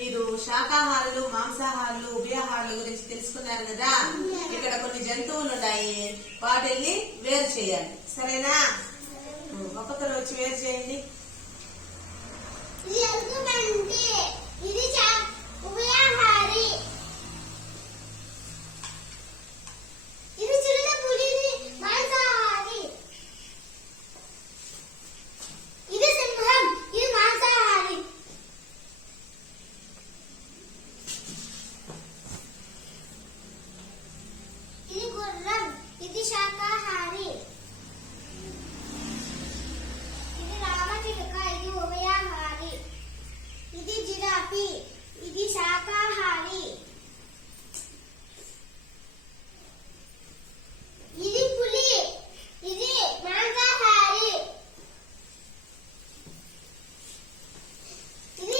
మీరు శాకాహారులు, మాంసాహారులు, ఉభయాహారుల గురించి తెలుసుకున్నారు కదా. ఇక్కడ కొన్ని జంతువులు ఉన్నాయి, వాటిని వేరు చేయాలి. సరేనా? ఒక్కొక్కరు వచ్చి వేరు చేయండి.